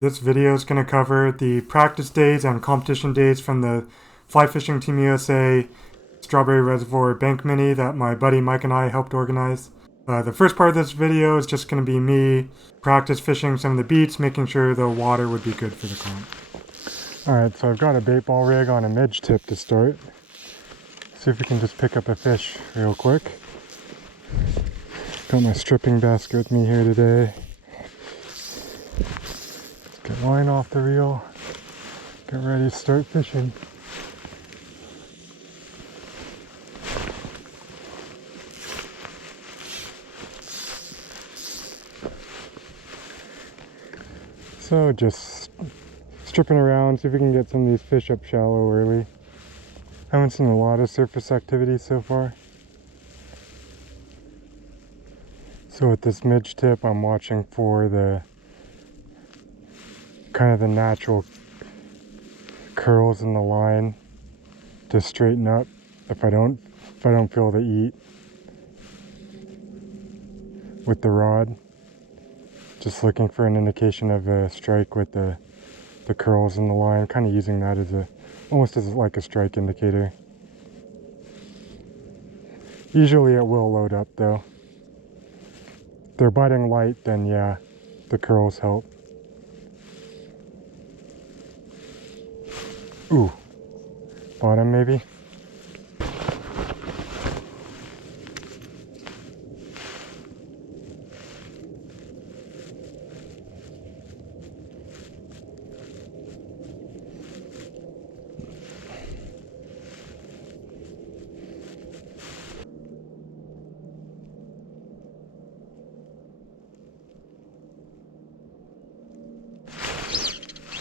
This video is going to cover the practice days and competition days from the Fly Fishing Team USA Strawberry Reservoir Bank Mini that my buddy Mike and I helped organize. The first part of this video is just going to be me practice fishing some of the beats, making sure the water would be good for the comp. Alright, so I've got a bait ball rig on a midge tip to start. See if we can just pick up a fish real quick. Got my stripping basket with me here today. Get line off the reel. Get ready to start fishing. So just stripping around, see if we can get some of these fish up shallow early. Haven't seen a lot of surface activity so far. So at this midge tip, I'm watching for the kind of the natural curls in the line to straighten up if I don't feel the eat with the rod. Just looking for an indication of a strike with the curls in the line, kind of using that as almost as like a strike indicator. Usually it will load up though. If they're biting light, then yeah, the curls help. Ooh, bottom maybe.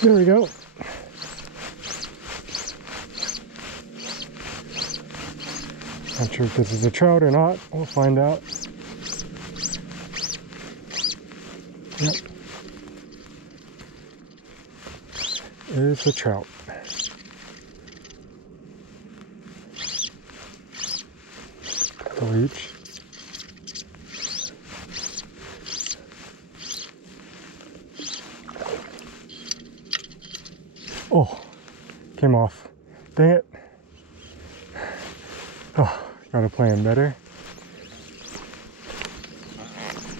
There we go. Not sure if this is a trout or not. We'll find out. Yep. It is a trout. The leech. Oh, came off. Dang it. Oh, gotta plan better.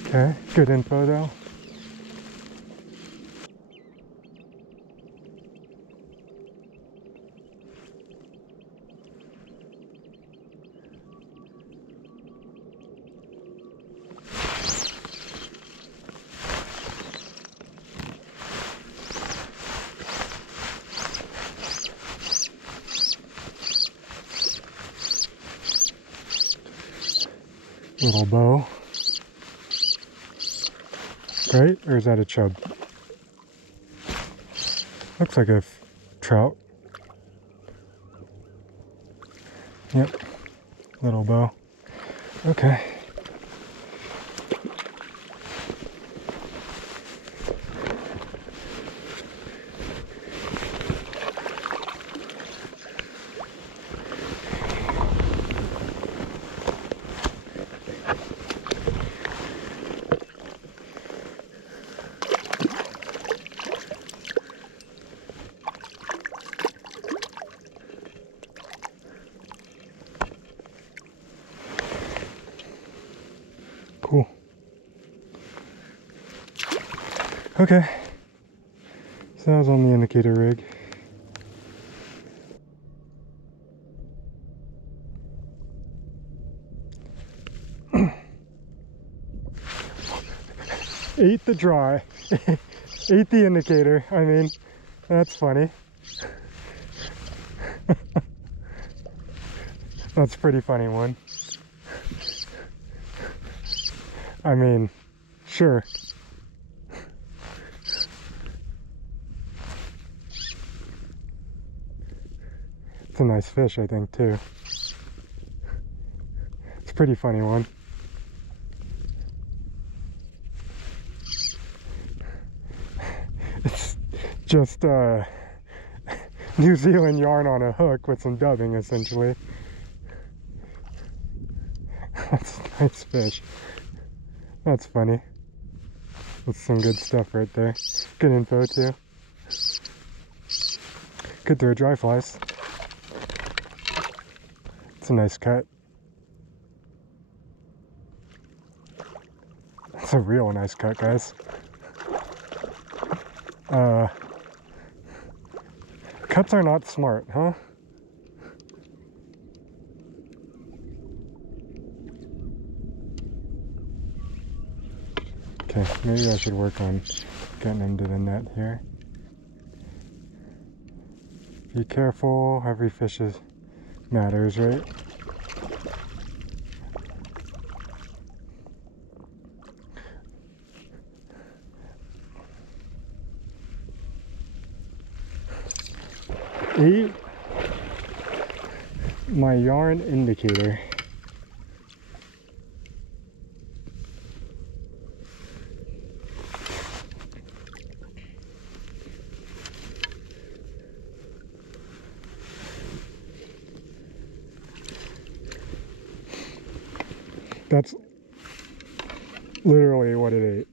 Okay, good info though. Little bow. Right? Or is that a chub? Looks like a trout. Yep. Little bow. Okay. Cool. Okay. So that was on the indicator rig. Ate the dry. Ate the indicator. I mean, that's funny. That's a pretty funny one. I mean, sure. It's a nice fish, I think, too. It's a pretty funny one. It's just New Zealand yarn on a hook with some dubbing, essentially. That's a nice fish. That's funny. That's some good stuff right there. Good info too. Could throw dry flies. It's a nice cut. It's a real nice cut, guys. Cuts are not smart, huh? Okay, maybe I should work on getting into the net here. Be careful, every fish matters, right? Eat my yarn indicator. That's literally what it ate.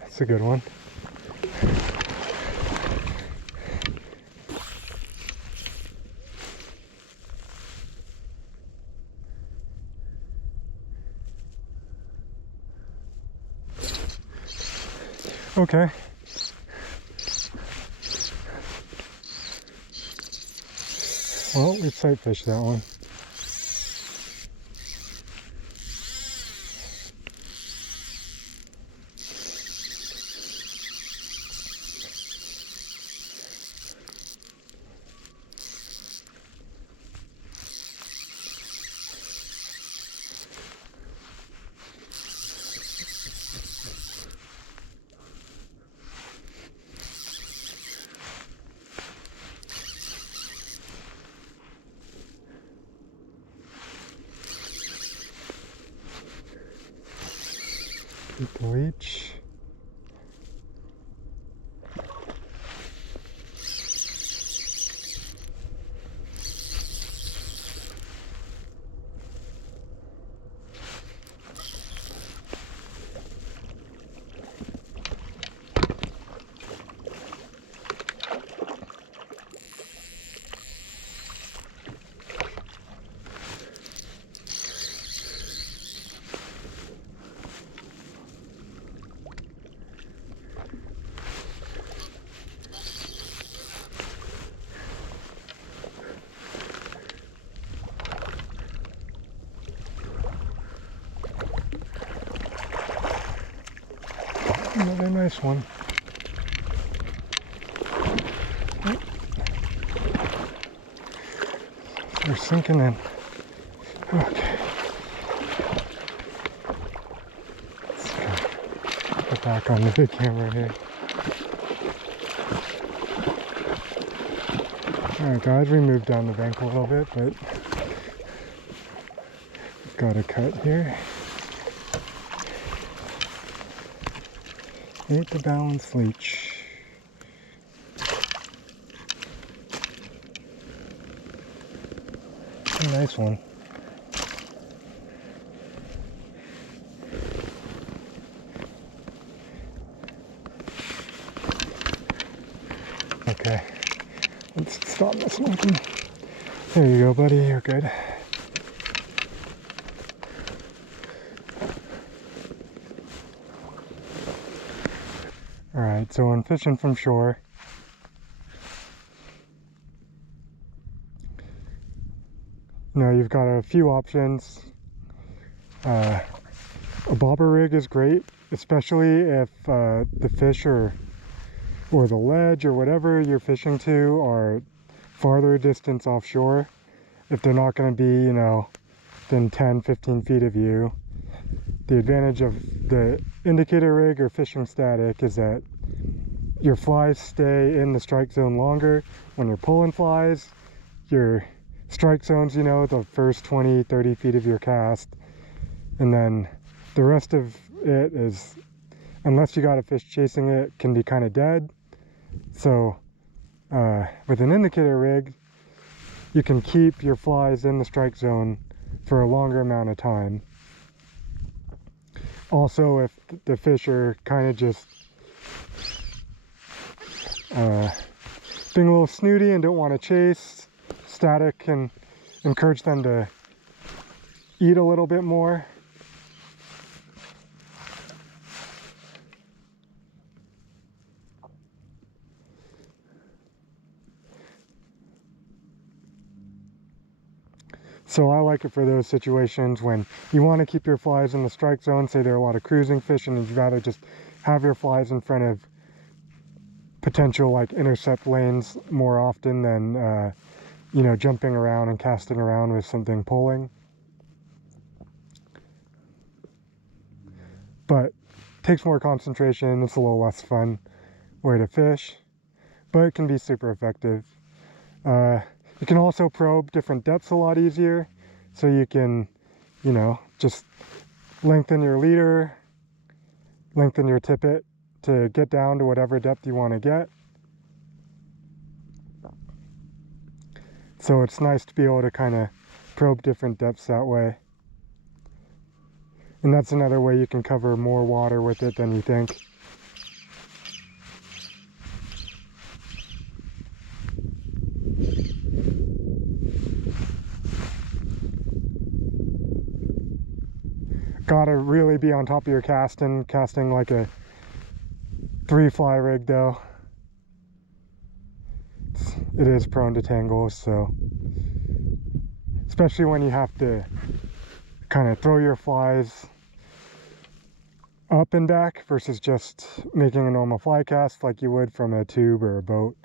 That's a good one. Okay. Well, we sight fished that one. Get the leech. Another nice one. They're sinking in. Okay. Let's go. Get back onto the camera here. Alright guys, we moved down the bank a little bit, but got a cut here. Ate the balanced leech. A nice one. Okay, let's stop this monkey. There you go, buddy, you're good. Alright, so when fishing from shore, you've got a few options. A bobber rig is great, especially if the fish or the ledge or whatever you're fishing to are farther distance offshore. If they're not going to be, within 10-15 feet of you. The advantage of the indicator rig or fishing static is that your flies stay in the strike zone longer. When you're pulling flies, your strike zone's, the first 20-30 feet of your cast, and then the rest of it is unless you got a fish chasing it, can be kind of dead. So with an indicator rig, you can keep your flies in the strike zone for a longer amount of time. Also, if the fish are kind of just being a little snooty and don't want to chase, static can encourage them to eat a little bit more. So I like it for those situations when you want to keep your flies in the strike zone, say there are a lot of cruising fish and you'd rather just have your flies in front of potential like intercept lanes more often than you know, jumping around and casting around with something pulling. But takes more concentration, it's a little less fun way to fish, but it can be super effective. You can also probe different depths a lot easier, so you can, you know, just lengthen your leader, lengthen your tippet to get down to whatever depth you want to get. So it's nice to be able to kind of probe different depths that way. And that's another way you can cover more water with it than you think. Gotta really be on top of your casting like a 3-fly rig though. It is prone to tangles, so especially when you have to kind of throw your flies up and back versus just making a normal fly cast like you would from a tube or a boat,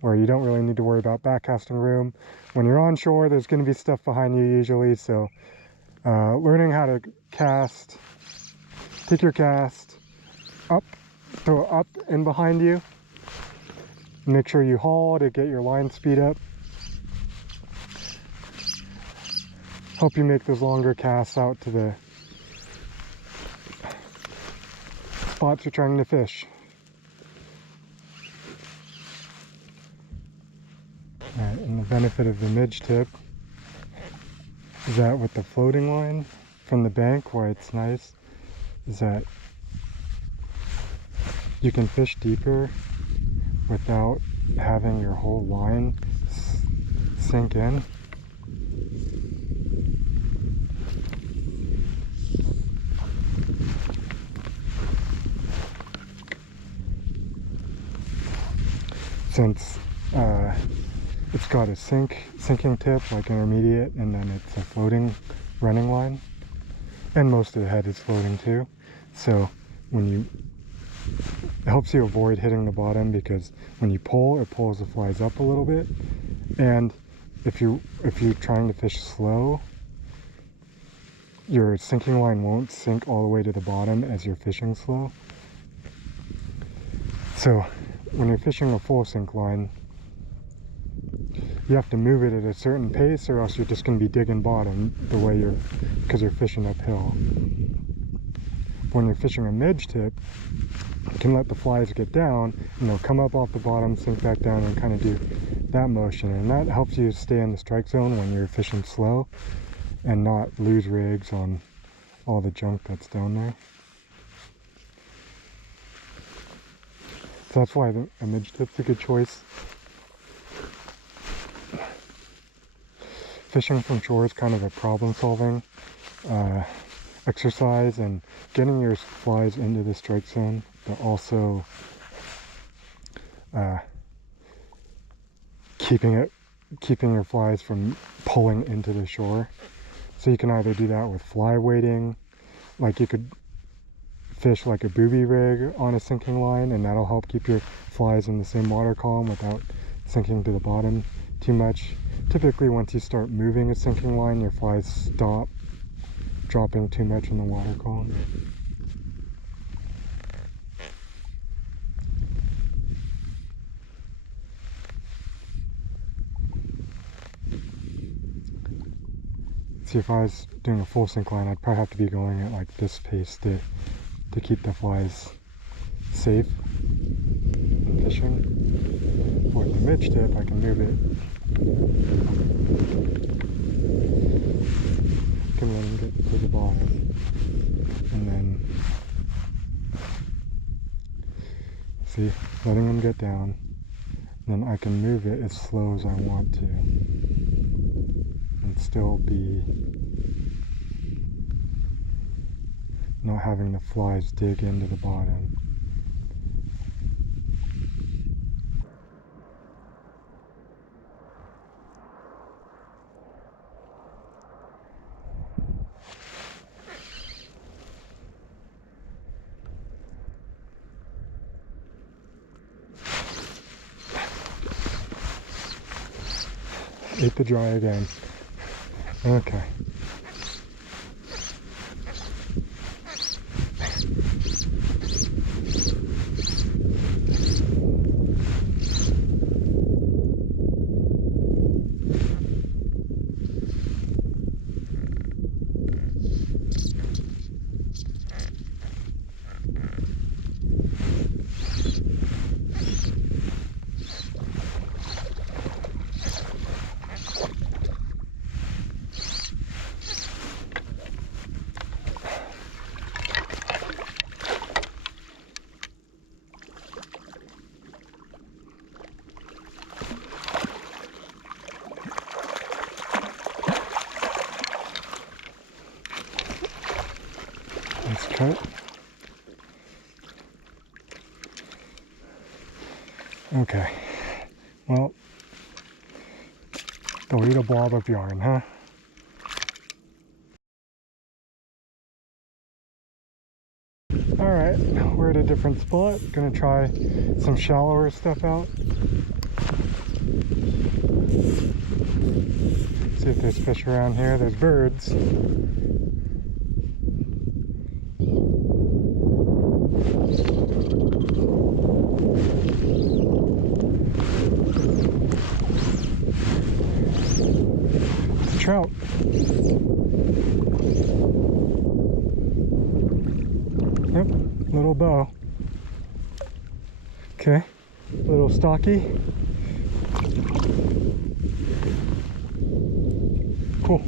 where you don't really need to worry about back casting room. When you're on shore, there's going to be stuff behind you usually, so learning how to cast, take your cast up, throw it up and behind you. Make sure you haul to get your line speed up. Help you make those longer casts out to the spots you're trying to fish. Alright, and the benefit of the midge tip is that with the floating line from the bank, where it's nice, is that you can fish deeper without having your whole line sink in. Since it's got a sinking tip like intermediate, and then it's a floating running line, and most of the head is floating too, so it helps you avoid hitting the bottom, because when you pull, it pulls the flies up a little bit, and if you're trying to fish slow, your sinking line won't sink all the way to the bottom as you're fishing slow. So when you're fishing a full sink line, you have to move it at a certain pace, or else you're just going to be digging bottom because you're fishing uphill. When you're fishing a midge tip, you can let the flies get down and they'll come up off the bottom, sink back down, and kind of do that motion, and that helps you stay in the strike zone when you're fishing slow and not lose rigs on all the junk that's down there. So that's why a midge tip's a good choice. Fishing from shore is kind of a problem-solving exercise, and getting your flies into the strike zone, but also keeping your flies from pulling into the shore. So you can either do that with fly weighting, like you could fish like a booby rig on a sinking line, and that'll help keep your flies in the same water column without sinking to the bottom too much. Typically, once you start moving a sinking line, your flies stop dropping too much in the water column. See, if I was doing a full sink line, I'd probably have to be going at like this pace to keep the flies safe in fishing. Or the midge tip, I can move it. I can let him get to the bottom. And then, see, letting him get down. Then I can move it as slow as I want to. And still be not having the flies dig into the bottom. Ate the dry again. Okay. Let's cut. Okay. Well, they'll eat a blob of yarn, huh? Alright, we're at a different spot. Gonna try some shallower stuff out. See if there's fish around here. There's birds. Trout. Yep, little bow. Okay, little stocky. Cool.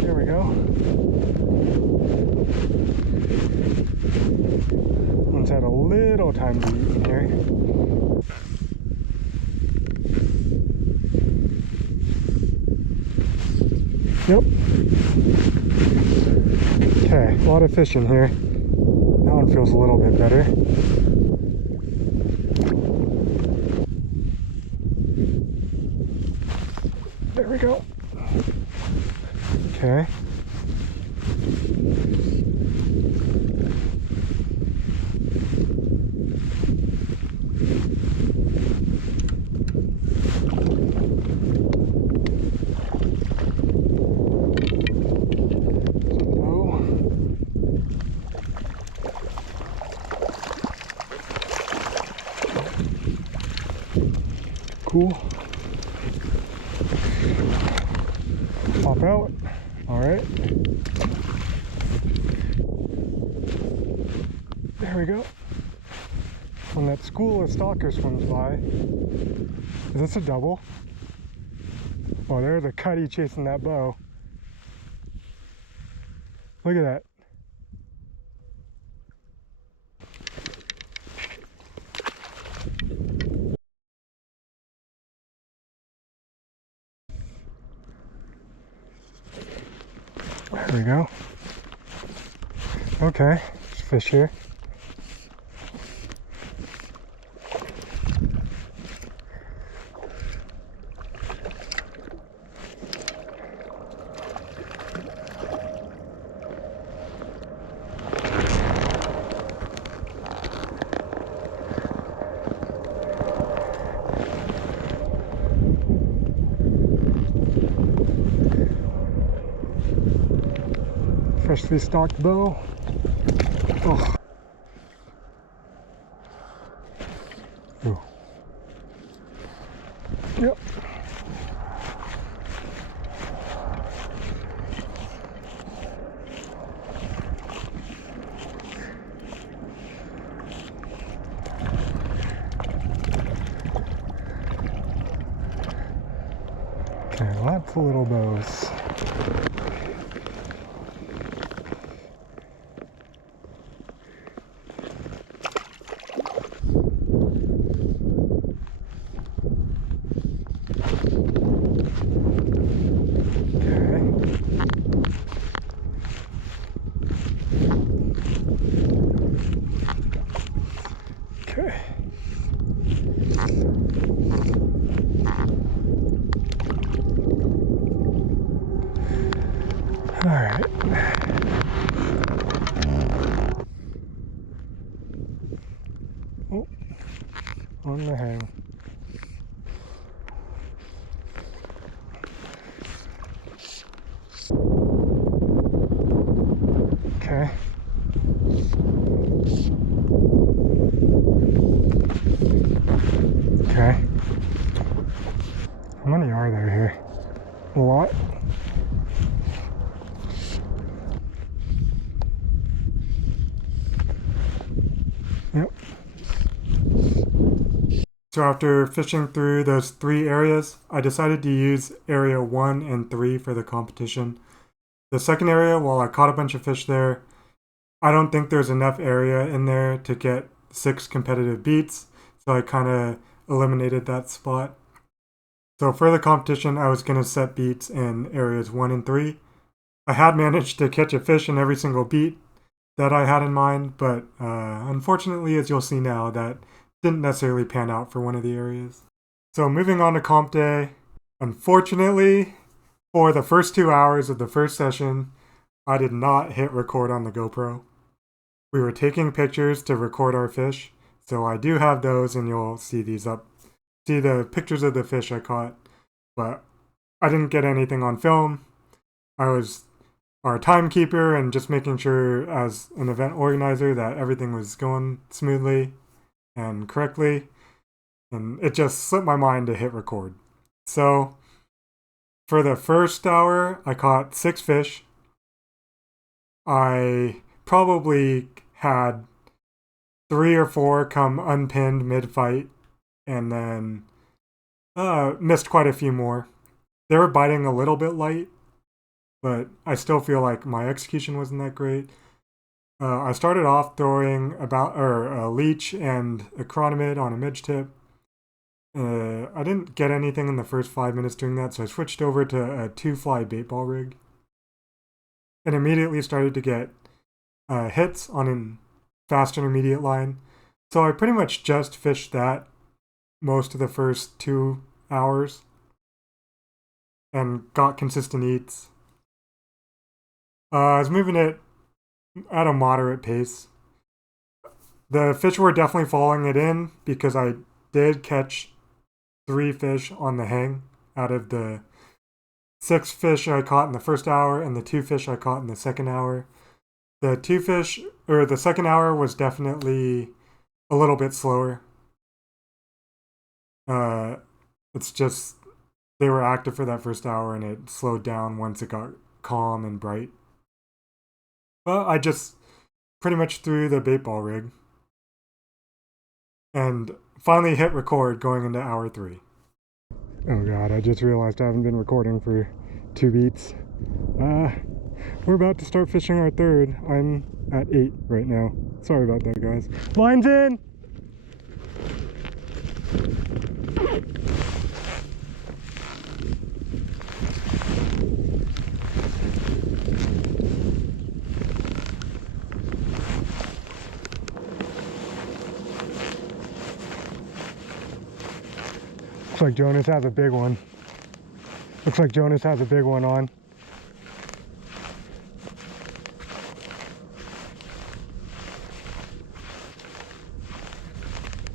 There we go. One's had a little time to eat in here. Yep. Okay, a lot of fish in here. That one feels a little bit better. There we go. Okay. Cool. Pop out. All right. There we go. When that school of stalker swims by. Is this a double? Oh, there's a cutty chasing that bow. Look at that. There we go. Okay, there's fish here. Freshly stocked bow. Oh. Ooh. Yep. Lots of little bows. Okay. All right. Oh, on the hang. Okay. Okay. How many are there here? A lot. Yep. So after fishing through those 3 areas, I decided to use area 1 and 3 for the competition. The second area, while I caught a bunch of fish there, I don't think there's enough area in there to get 6 competitive beats, so I kind of eliminated that spot. So for the competition, I was going to set beats in areas 1 and 3. I had managed to catch a fish in every single beat that I had in mind, but unfortunately, as you'll see now, that didn't necessarily pan out for one of the areas. So moving on to comp day, unfortunately, for the first 2 hours of the first session, I did not hit record on the GoPro. We were taking pictures to record our fish, so I do have those, and you'll see these up. See the pictures of the fish I caught, but I didn't get anything on film. I was our timekeeper and just making sure as an event organizer that everything was going smoothly and correctly, and it just slipped my mind to hit record. So for the first hour, I caught 6 fish. I probably had 3 or 4 come unpinned mid-fight, and then missed quite a few more. They were biting a little bit light, but I still feel like my execution wasn't that great. I started off throwing a leech and a chronomid on a midge tip. I didn't get anything in the first 5 minutes doing that, so I switched over to a 2-fly bait ball rig and immediately started to get hits on a fast intermediate line. So I pretty much just fished that most of the first 2 hours and got consistent eats. I was moving it at a moderate pace. The fish were definitely following it in because I did catch 3 fish on the hang out of the 6 fish I caught in the first hour and the 2 fish I caught in the second hour. The 2 fish, or the second hour, was definitely a little bit slower. It's just they were active for that first hour and it slowed down once it got calm and bright. Well, I just pretty much threw the bait ball rig and finally hit record going into hour 3. Oh god, I just realized I haven't been recording for 2 beats. We're about to start fishing our third. I'm at 8 right now. Sorry about that, guys. Line's in! Looks like Jonas has a big one. Looks like Jonas has a big one on.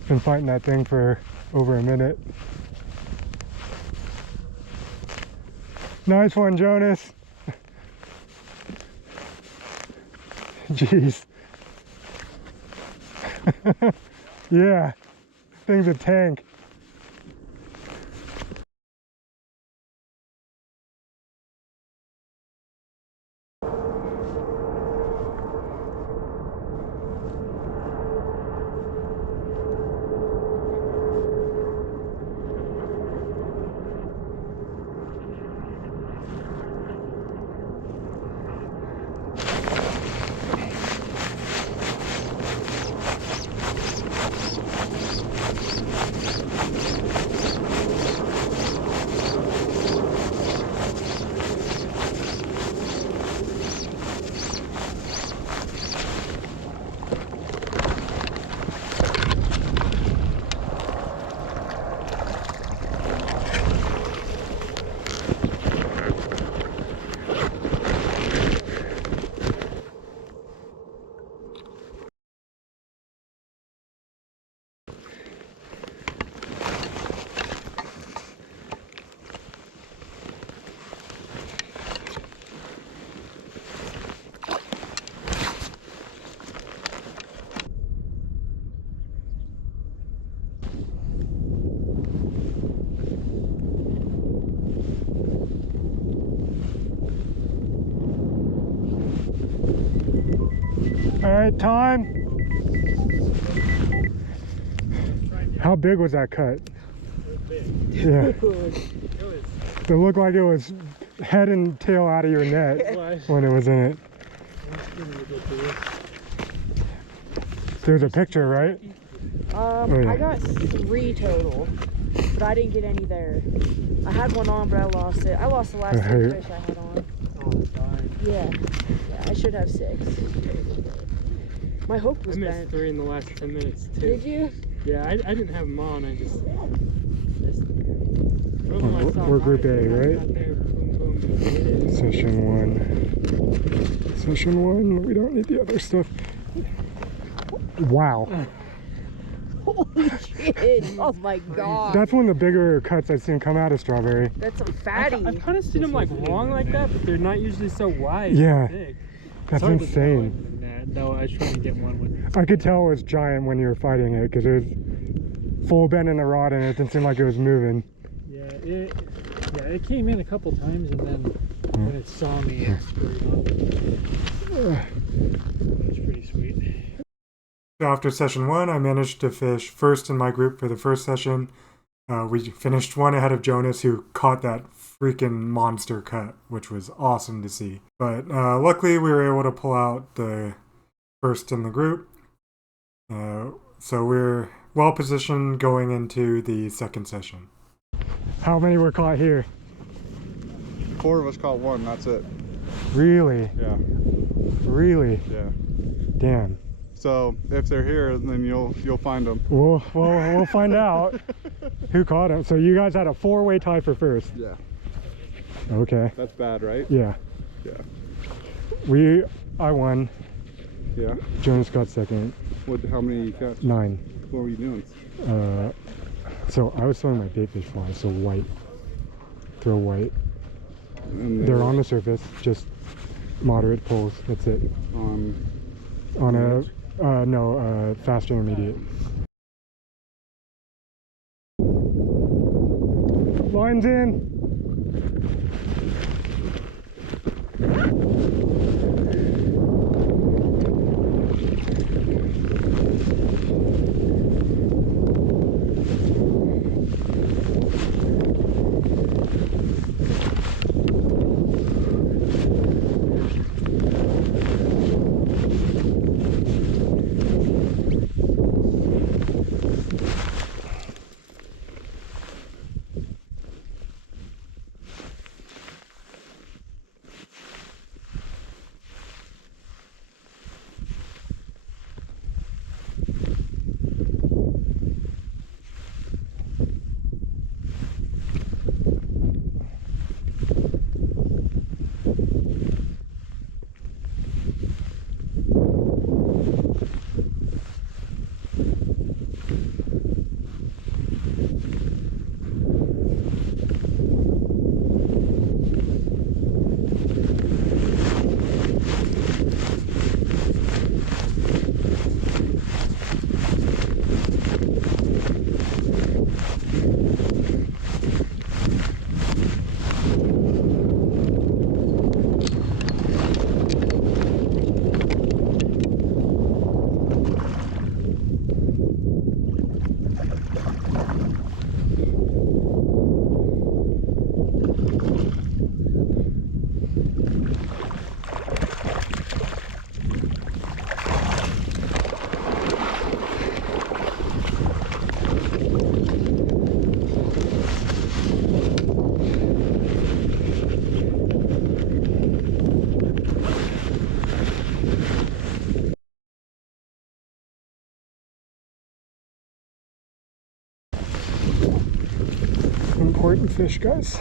Been fighting that thing for over a minute. Nice one, Jonas. Jeez. Yeah, thing's a tank. All right, time. How big was that cut? Yeah. It looked like it was head and tail out of your net when it was in it. There's a picture, right? I got 3 total, but I didn't get any there. I had one on, but I lost it. I lost the last 2 fish I had on. Oh, darn. Yeah, I should have 6. My hook was bent. I missed 3 in the last 10 minutes too. Did you? Yeah, I didn't have them on. I just missed them. We're group A, right? There, boom, boom, Session 1. Session 1. We don't need the other stuff. Wow. Holy shit! Oh my god. That's one of the bigger cuts I've seen come out of Strawberry. That's a fatty. I've kind of seen them like long like that, but they're not usually so wide. Yeah. And big. That's insane. No, I was trying to get one with. I could tell it was giant when you were fighting it because it was full bend in the rod and it didn't seem like it was moving. Yeah, it came in a couple times and then when it saw me, it scurried off. It was pretty sweet. After session 1, I managed to fish first in my group for the first session. We finished 1 ahead of Jonas, who caught that freaking monster cut, which was awesome to see. But luckily, we were able to pull out the first in the group. So we're well positioned going into the second session. How many were caught here? 4 of us caught 1, that's it. Really? Yeah. Really? Yeah. Damn. So if they're here, then you'll find them. We'll find out who caught them. So you guys had a 4-way tie for first. Yeah. Okay. That's bad, right? Yeah. Yeah. I won. Yeah. Jonas got second. How many you catch? 9. What were you doing? So I was throwing my bait fish fly, so white. Throw white. And They're on the surface, just moderate pulls. That's it. On a fast intermediate. Lines in. Important fish, guys.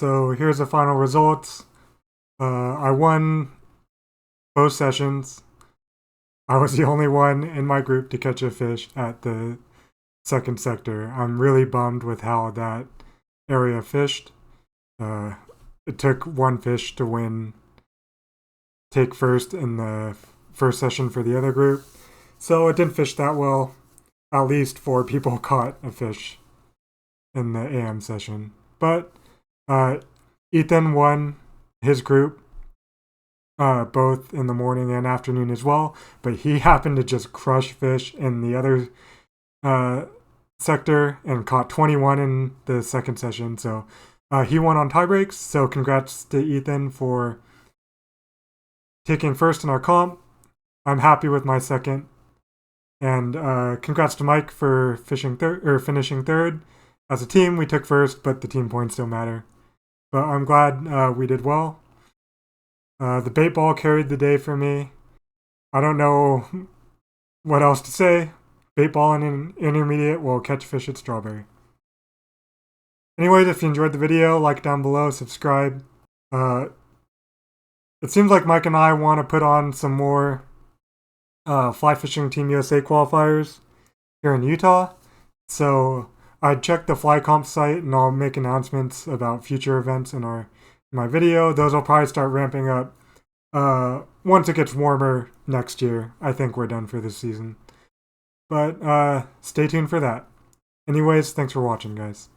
So here's the final results. I won both sessions. I was the only one in my group to catch a fish at the second sector. I'm really bummed with how that area fished. It took one fish to take first in the first session for the other group. So it didn't fish that well. At least 4 people caught a fish in the AM session. But Ethan won his group both in the morning and afternoon as well. But he happened to just crush fish in the other sector and caught 21 in the second session. So he won on tie breaks. So congrats to Ethan for taking first in our comp. I'm happy with my second. And congrats to Mike for finishing third. As a team, we took first, but the team points don't matter. But I'm glad we did well. The bait ball carried the day for me. I don't know what else to say. Bait ball and an intermediate will catch fish at Strawberry. Anyways, if you enjoyed the video, like down below, subscribe. It seems like Mike and I want to put on some more fly fishing Team USA qualifiers here in Utah. So I checked the fly comp site and I'll make announcements about future events in my video. Those will probably start ramping up once it gets warmer next year. I think we're done for this season. But stay tuned for that. Anyways, thanks for watching, guys.